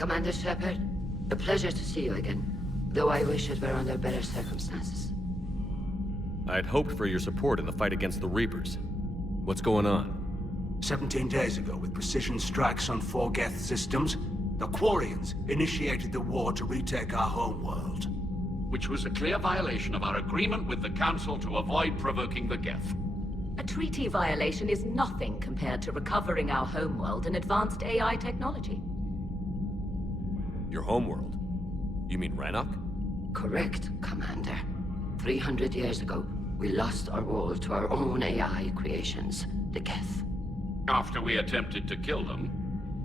Commander Shepard, a pleasure to see you again. Though I wish it were under better circumstances. I'd hoped for your support in the fight against the Reapers. What's going on? 17 days ago, with precision strikes on 4 geth systems, the Quarians initiated the war to retake our homeworld. Which was a clear violation of our agreement with the Council to avoid provoking the geth. A treaty violation is nothing compared to recovering our homeworld and advanced AI technology. Your homeworld? You mean Rannoch? Correct, Commander. 300 years ago, we lost our world to our own AI creations, the geth. After we attempted to kill them.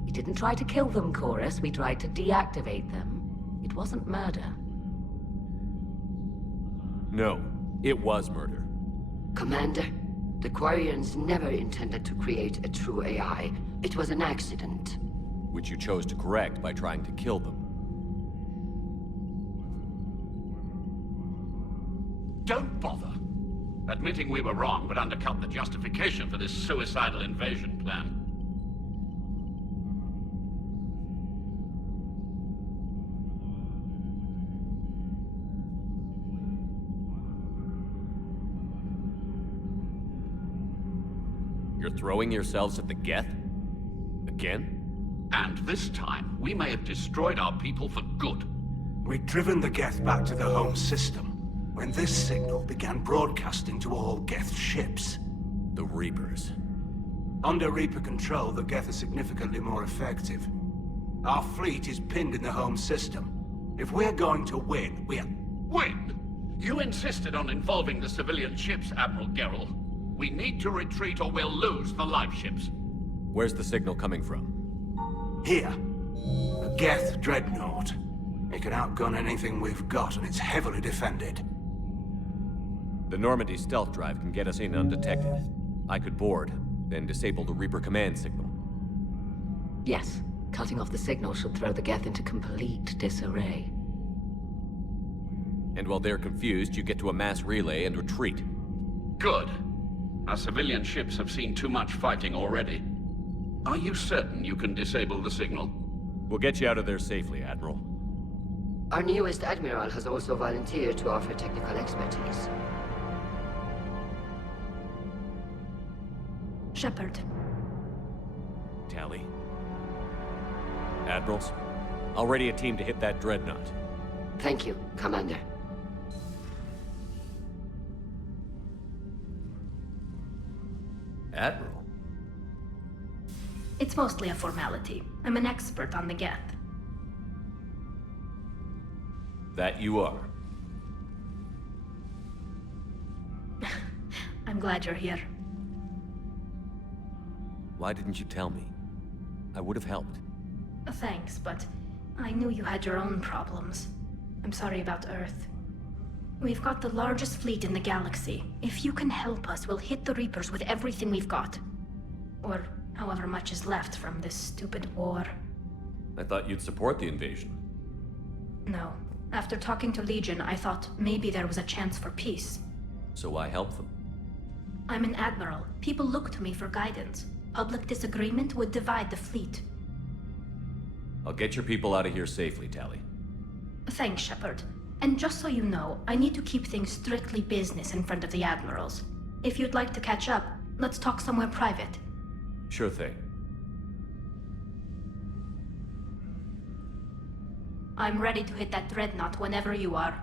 We didn't try to kill them, Chorus. We tried to deactivate them. It wasn't murder. No, it was murder. Commander, the Quarians never intended to create a true AI. It was an accident. Which you chose to correct by trying to kill them. Don't bother. Admitting we were wrong would undercut the justification for this suicidal invasion plan. You're throwing yourselves at the geth? Again? And this time, we may have destroyed our people for good. We'd driven the geth back to the home system, when this signal began broadcasting to all geth ships. The Reapers. Under Reaper control, the geth are significantly more effective. Our fleet is pinned in the home system. If we're going to win, Win? You insisted on involving the civilian ships, Admiral Gerrel. We need to retreat or we'll lose the live ships. Where's the signal coming from? Here. A geth Drednout. It can outgun anything we've got, and it's heavily defended. The Normandy stealth drive can get us in undetected. I could board, then disable the Reaper command signal. Yes, cutting off the signal should throw the geth into complete disarray. And while they're confused, you get to a mass relay and retreat. Good. Our civilian ships have seen too much fighting already. Are you certain you can disable the signal? We'll get you out of there safely, Admiral. Our newest Admiral has also volunteered to offer technical expertise. Shepard. Tally. Admirals, I'll ready a team to hit that Dreadnought. Thank you, Commander. Admiral? It's mostly a formality. I'm an expert on the geth. That you are. I'm glad you're here. Why didn't you tell me? I would have helped. Thanks, but I knew you had your own problems. I'm sorry about Earth. We've got the largest fleet in the galaxy. If you can help us, we'll hit the Reapers with everything we've got. Or however much is left from this stupid war. I thought you'd support the invasion. No. After talking to Legion, I thought maybe there was a chance for peace. So I helped them. I'm an admiral. People look to me for guidance. Public disagreement would divide the fleet. I'll get your people out of here safely, Tally. Thanks, Shepard. And just so you know, I need to keep things strictly business in front of the admirals. If you'd like to catch up, let's talk somewhere private. Sure thing. I'm ready to hit that Dreadnought whenever you are.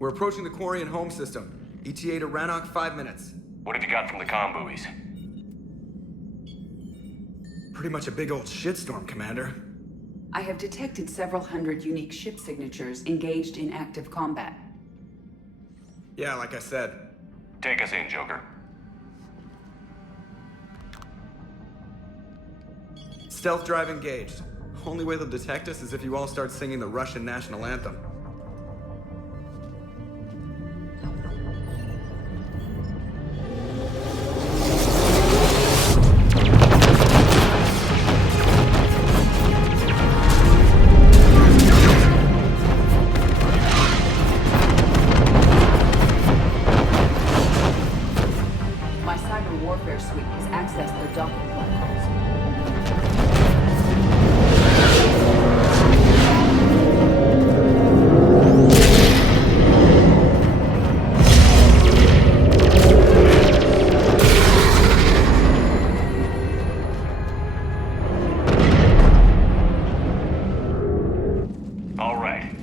We're approaching the Quarian home system. ETA to Rannoch, 5 minutes. What have you got from the comm buoys? Pretty much a big old shitstorm, Commander. I have detected several hundred unique ship signatures engaged in active combat. Yeah, like I said. Take us in, Joker. Stealth drive engaged. Only way they'll detect us is if you all start singing the Russian national anthem. My cyber warfare suite has accessed their docking protocols. All right.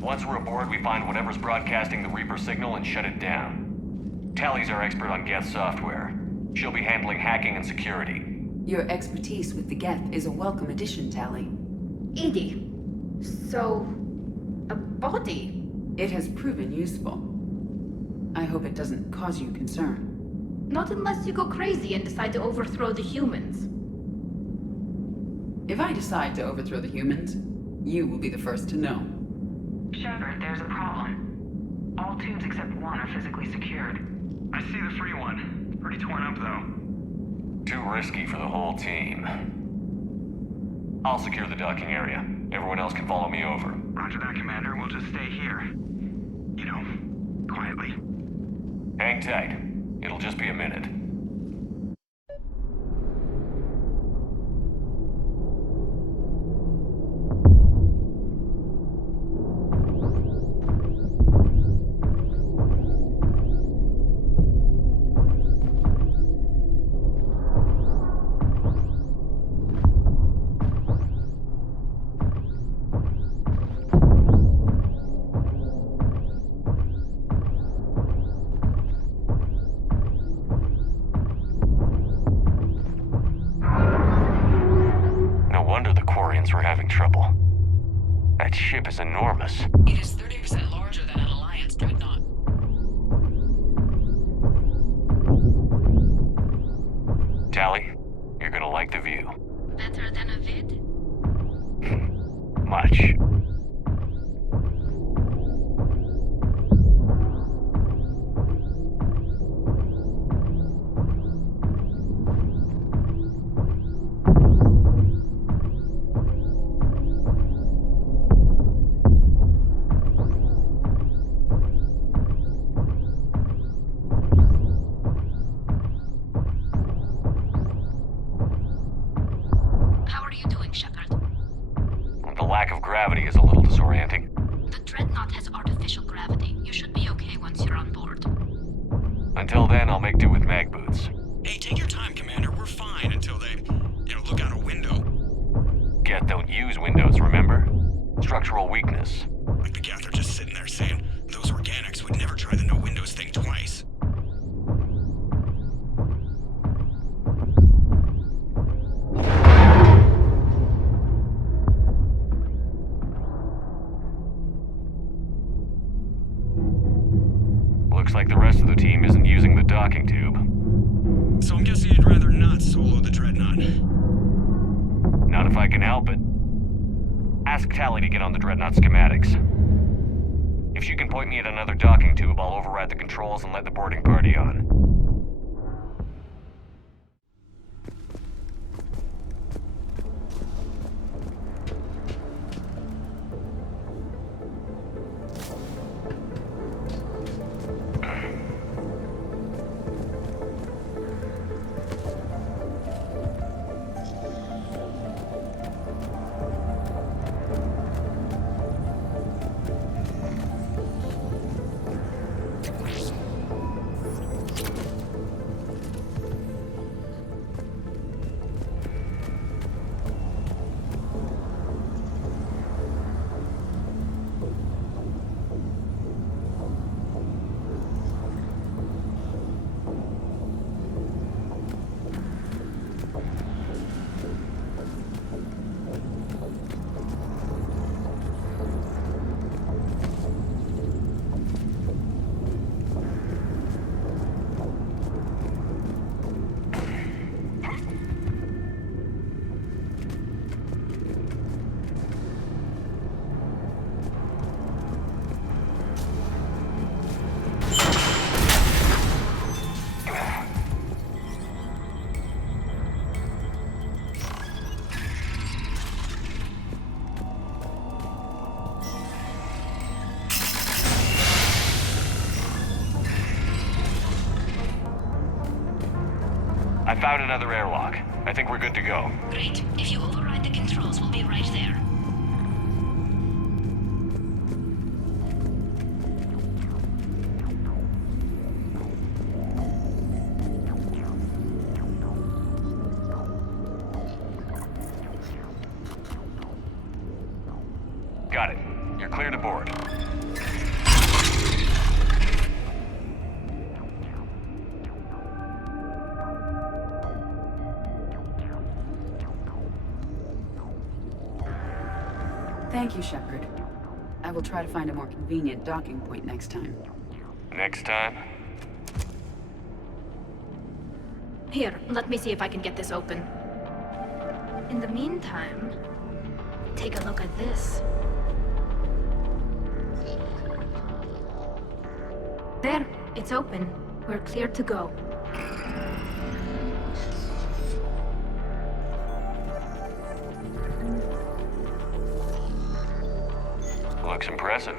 Once we're aboard, we find whatever's broadcasting the Reaper signal and shut it down. Tally's our expert on Geth software. She'll be handling hacking and security. Your expertise with the Geth is a welcome addition, Tally. Edie, so... a body? It has proven useful. I hope it doesn't cause you concern. Not unless you go crazy and decide to overthrow the humans. If I decide to overthrow the humans, you will be the first to know. Shepard, there's a problem. All tubes except one are physically secured. I see the free one. It's pretty torn up, though. Too risky for the whole team. I'll secure the docking area. Everyone else can follow me over. Roger that, Commander. We'll just stay here. You know, quietly. Hang tight. It'll just be a minute. We're having trouble. That ship is enormous. It is 30% larger than an Alliance Dreadnought. Tally, you're gonna like the view. Better than a vid? Much. Lack of gravity is a little disorienting. The Dreadnought has artificial gravity. You should be okay once you're on board. Until then, I'll make do with mag boots. Hey, take your time, Commander. We're fine until they, look out a window. Geth don't use windows, remember? Structural weakness. Like the Geth are just sitting there saying, those organics would never try the no windows thing twice. Looks like the rest of the team isn't using the docking tube. So I'm guessing you'd rather not solo the Dreadnought. Not if I can help it. Ask Tally to get on the Dreadnought schematics. If she can point me at another docking tube, I'll override the controls and let the boarding party on. found another airlock. I think we're good to go. Great. If you override the controls, we'll be right there. Got it. You're clear to board. Thank you, Shepard. I will try to find a more convenient docking point next time. Next time? Here, let me see if I can get this open. In the meantime, take a look at this. There, it's open. We're clear to go. Looks impressive.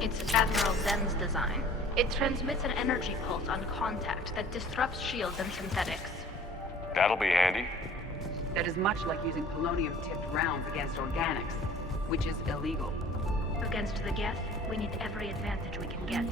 It's Admiral Zen's design. It transmits an energy pulse on contact that disrupts shields and synthetics. That'll be handy. That is much like using polonium-tipped rounds against organics, which is illegal. Against the Geth, we need every advantage we can get.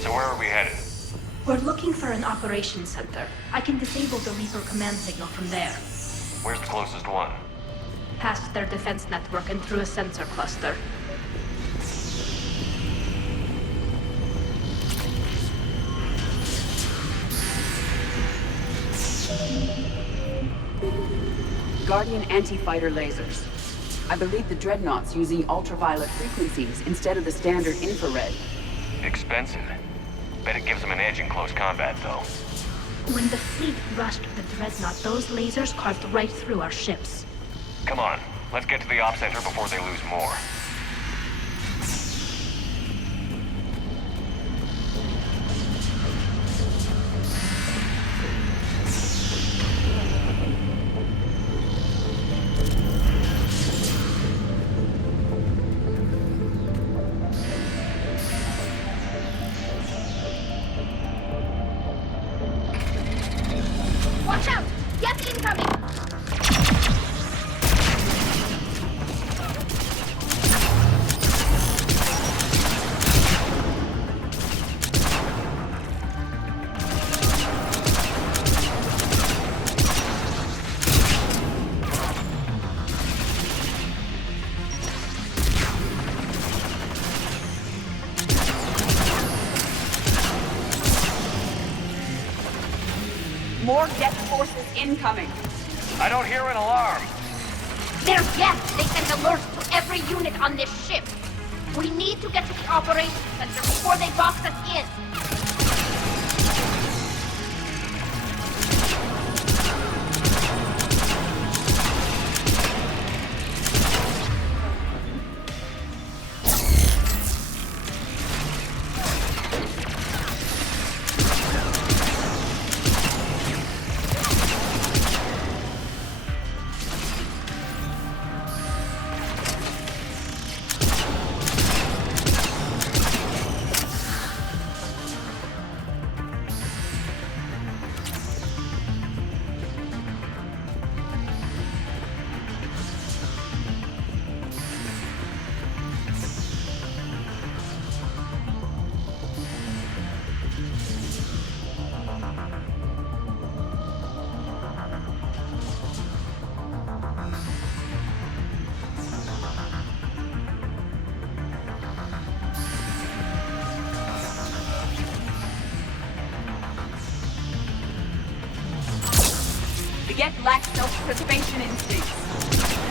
So where are we headed? We're looking for an operations center. I can disable the Reaper command signal from there. Where's the closest one? Past their defense network and through a sensor cluster. Guardian anti-fighter lasers. I believe the Dreadnought's using ultraviolet frequencies instead of the standard infrared. Expensive. Bet it gives them an edge in close combat, though. When the fleet rushed the Dreadnought, those lasers carved right through our ships. Come on, let's get to the op center before they lose more. Watch out! Geth incoming! More Geth forces incoming. I don't hear an alarm. They're Geth! They sent alerts to every unit on this ship! We need to get to the operations center before they box us in! The Geth lack self-preservation instincts.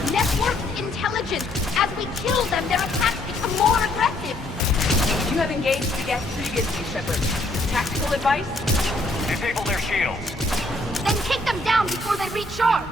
Networked intelligence! As we kill them, their attacks become more aggressive! You have engaged the Geth previously, Shepard. Tactical advice? Disable their shields. Then kick them down before they recharge!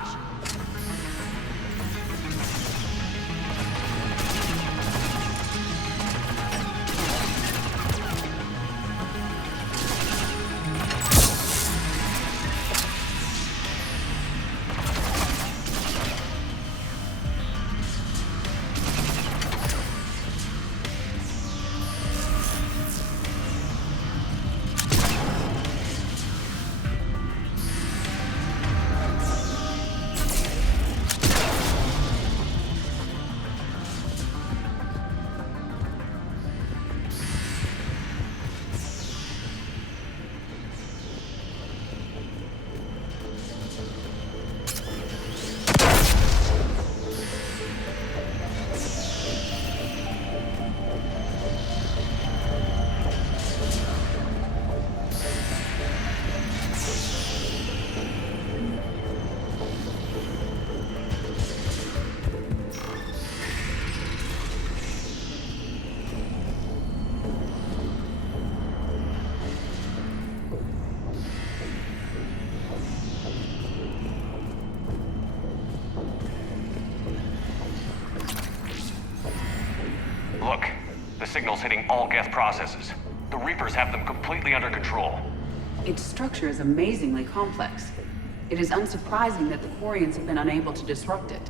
signals hitting all Geth processes. The Reapers have them completely under control. Its structure is amazingly complex. It is unsurprising that the Quarians have been unable to disrupt it.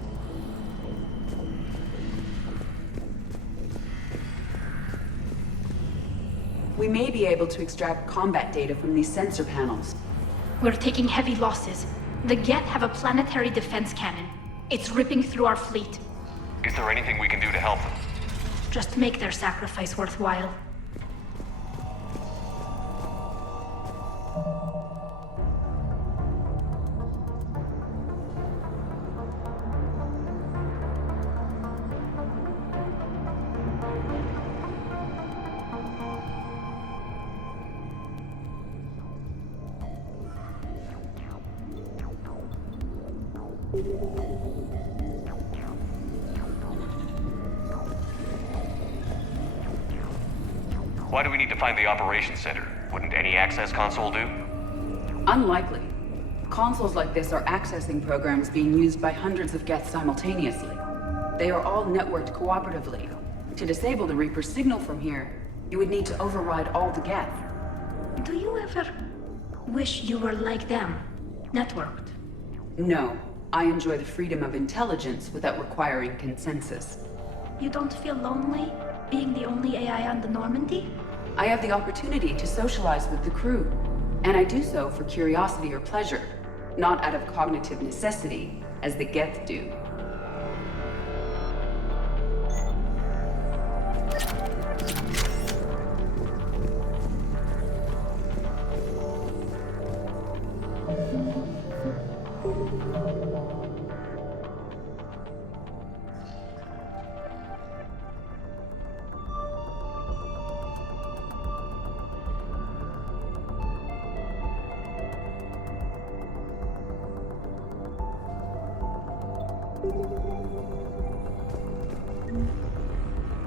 We may be able to extract combat data from these sensor panels. We're taking heavy losses. The Geth have a planetary defense cannon. It's ripping through our fleet. Is there anything we can do to help them? Just make their sacrifice worthwhile. Why do we need to find the operations center? Wouldn't any access console do? Unlikely. Consoles like this are accessing programs being used by hundreds of Geth simultaneously. They are all networked cooperatively. To disable the Reaper signal from here, you would need to override all the Geth. Do you ever wish you were like them? Networked? No. I enjoy the freedom of intelligence without requiring consensus. You don't feel lonely, being the only AI on the Normandy? I have the opportunity to socialize with the crew, and I do so for curiosity or pleasure, not out of cognitive necessity, as the Geth do.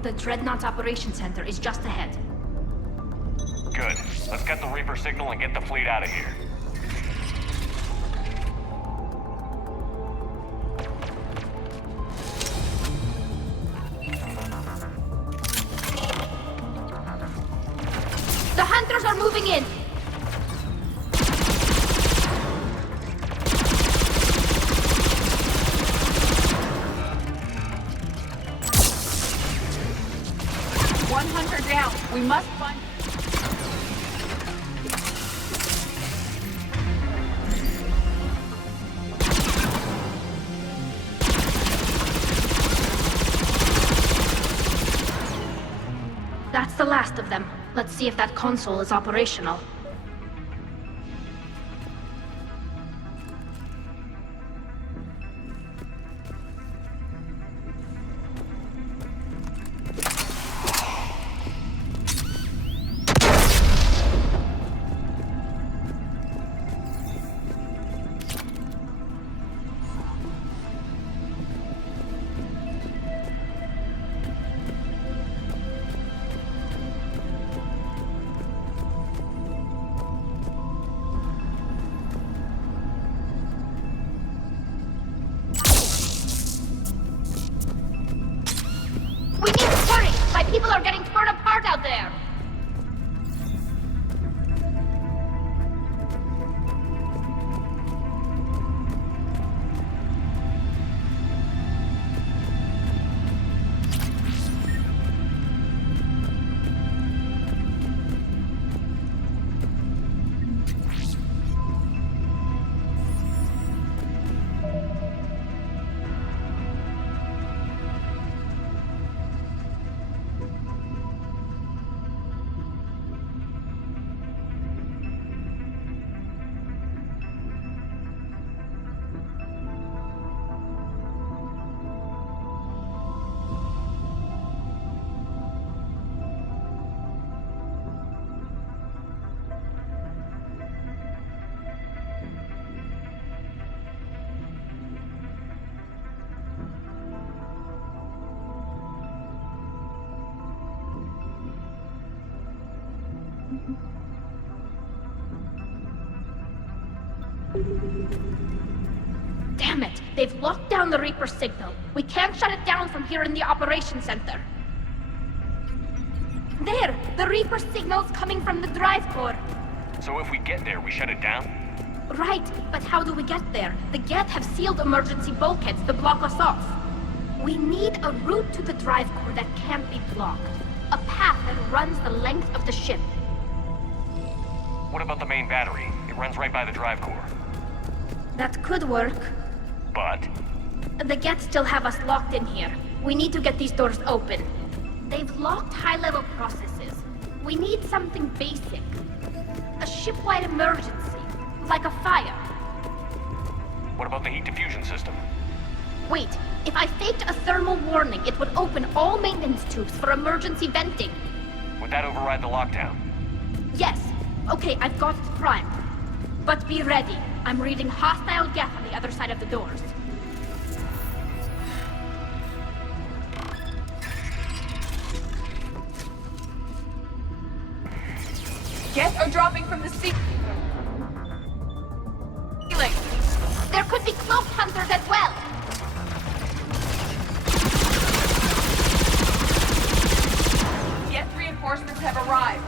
The Drednout Operations Center is just ahead. Good. Let's get the Reaper signal and get the fleet out of here. The hunters are moving in! We must find... That's the last of them. Let's see if that console is operational. People are getting torn apart out there! Damn it! They've locked down the Reaper signal. We can't shut it down from here in the operations center. There! The Reaper signal's coming from the drive core. So if we get there, we shut it down? Right, but how do we get there? The Geth have sealed emergency bulkheads to block us off. We need a route to the drive core that can't be blocked. A path that runs the length of the ship. What about the main battery? It runs right by the drive core. That could work. But? The Geth still have us locked in here. We need to get these doors open. They've locked high-level processes. We need something basic. A ship-wide emergency, like a fire. What about the heat diffusion system? Wait, if I faked a thermal warning, it would open all maintenance tubes for emergency venting. Would that override the lockdown? Yes. Okay, I've got it primed. But be ready. I'm reading hostile Geth on the other side of the doors. Geth are dropping from the ceiling. There could be cloaked hunters as well. Geth reinforcements have arrived.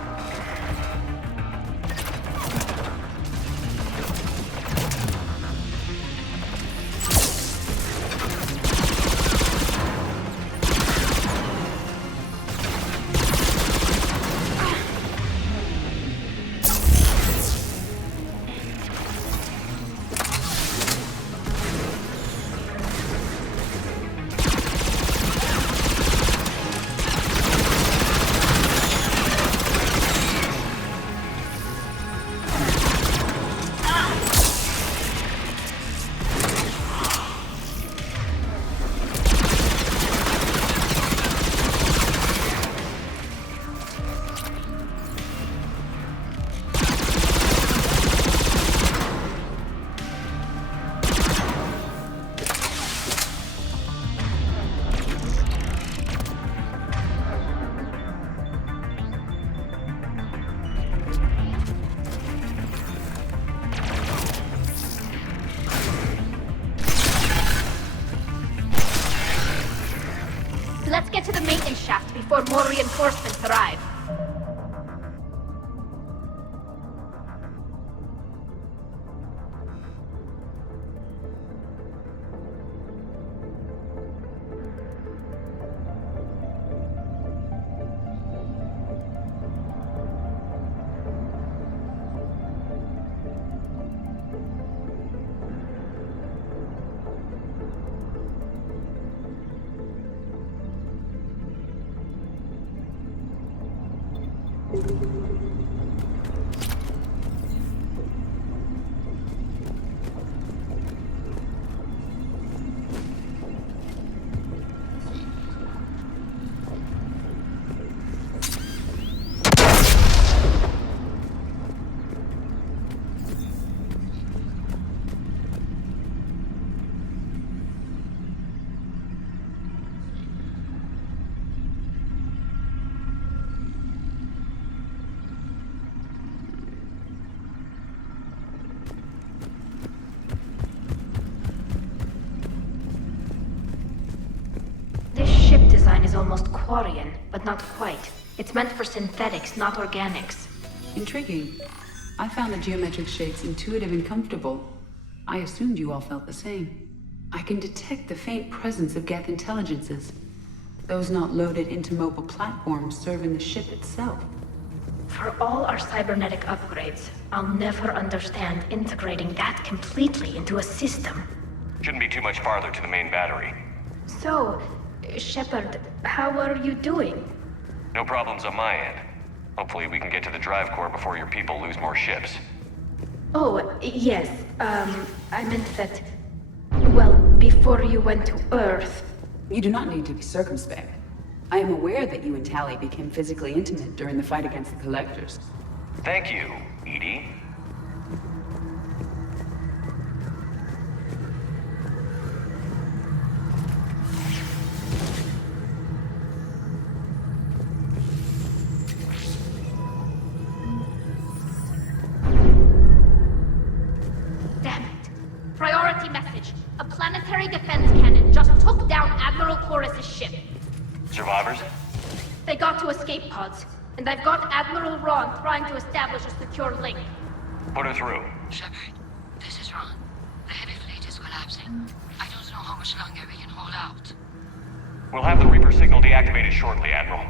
Let's get to the maintenance shaft before more reinforcements arrive. Almost Quarian, but not quite. It's meant for synthetics, not organics. Intriguing. I found the geometric shapes intuitive and comfortable. I assumed you all felt the same. I can detect the faint presence of Geth intelligences. Those not loaded into mobile platforms serving the ship itself. For all our cybernetic upgrades, I'll never understand integrating that completely into a system. Shouldn't be too much farther to the main battery. So, Shepard, how are you doing? No problems on my end. Hopefully we can get to the drive core before your people lose more ships. Oh, yes. I meant that... Well, before you went to Earth... You do not need to be circumspect. I am aware that you and Tali became physically intimate during the fight against the Collectors. Thank you, Edie. Priority message. A planetary defense cannon just took down Admiral Chorus's ship. Survivors? They got to escape pods. And I've got Admiral Ron trying to establish a secure link. Put her through. Shepard, this is Ron. The heavy fleet is collapsing. I don't know how much longer we can hold out. We'll have the Reaper signal deactivated shortly, Admiral.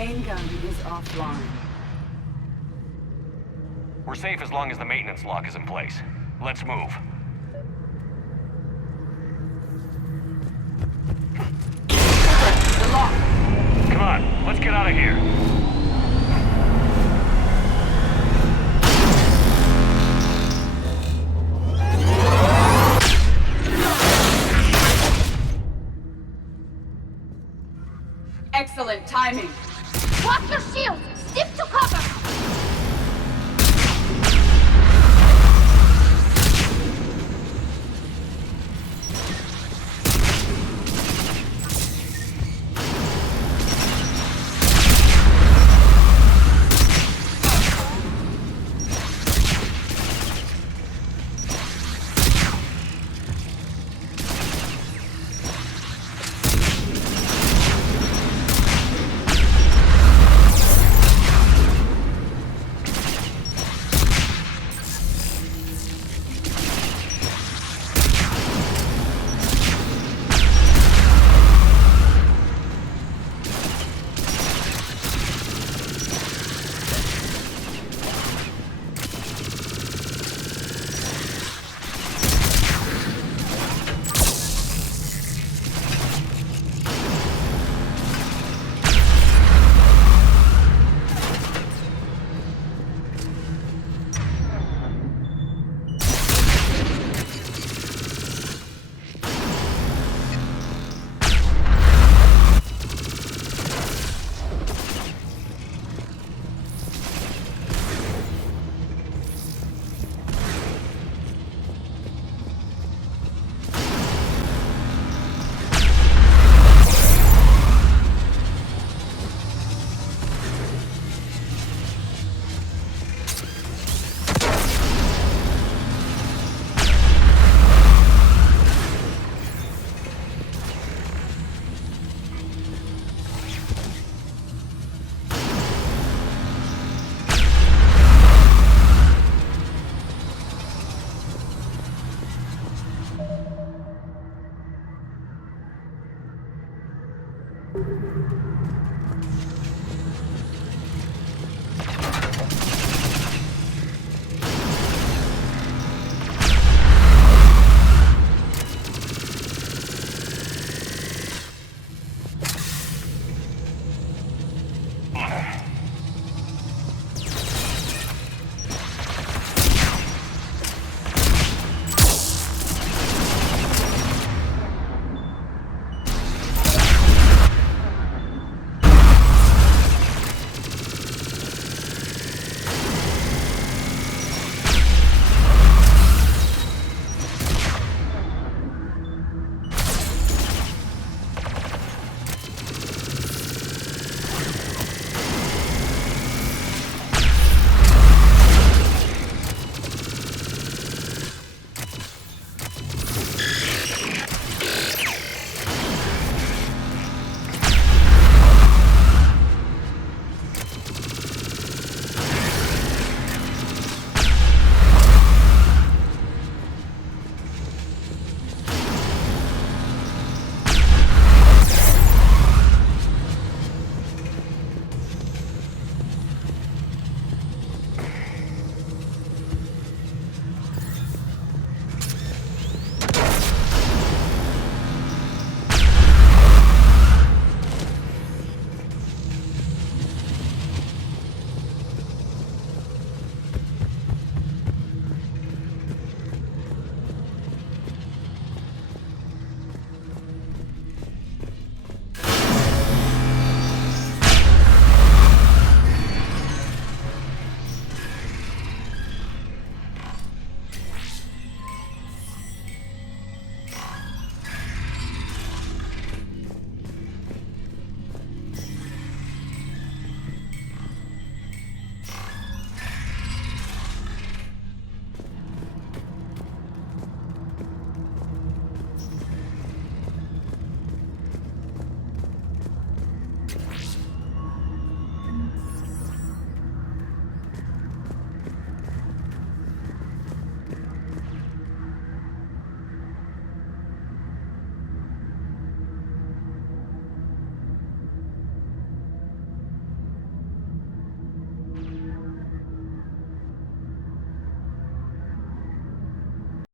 Main gun is offline. We're safe as long as the maintenance lock is in place. Let's move. The lock! Come on, let's get out of here. Excellent timing. Watch your shields! Stick to cover!